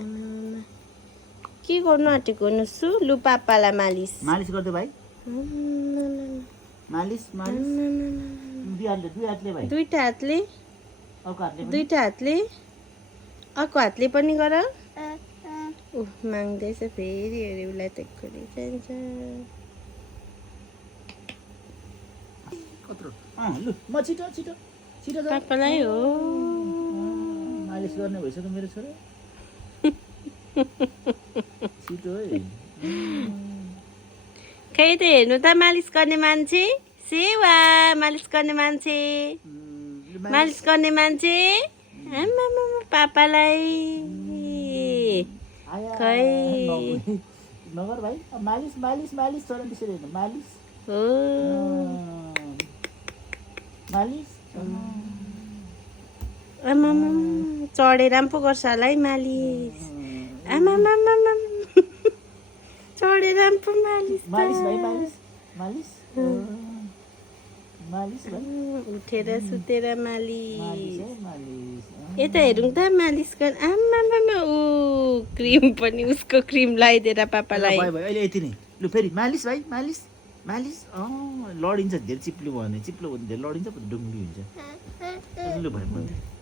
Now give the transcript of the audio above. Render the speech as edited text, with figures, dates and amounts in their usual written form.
आमा के गर्नु आँटेको नुसु लु पापालाई मालिस मालिस गर्दै भाइ मालिस मालिस दुई हातले भाइ दुईटा हातले अर्को हातले पनि दुईटा हातले अर्को हातले पनि गर माग्दैछ फेरि अरे उसलाई त खोली चाहिन्छ कत्रो लु म छिटो छिटो छिटो जा पापालाई हो मालिस गर्ने भइसक्यो मेरो छोरो छिटो है खै त हेर्नु त मालिस गर्ने मान्छे सेवा मालिस गर्ने मान्छे मालिस गर्ने मान्छे आमामा पापालाई खै नगर भाइ मालिस मालिस मालिस छोरा त्यसरी हेर्नु मालिस हो मालिस आमामा चढेर पो गर्छ होला है मालिस आमामा चढेर पो मालिस मालिस भाइ मालिस मालिस मालिस भाइ उठेर सुतेर मालिस मालिस है मालिस यता हेरौँ त मालिस गर्न आमामा ऊ क्रिम पनि उसको क्रिम लगाइदिएर पापालाई भाइ भाइ अहिले यति नै लु फेरि मालिस भाइ मालिस मालिस लडिन्छ धेरै चिप्लो भयो भने चिप्लो भयो भने धेरै लडिन्छ डुङ्गी हुन्छ लु भाइ भन्दै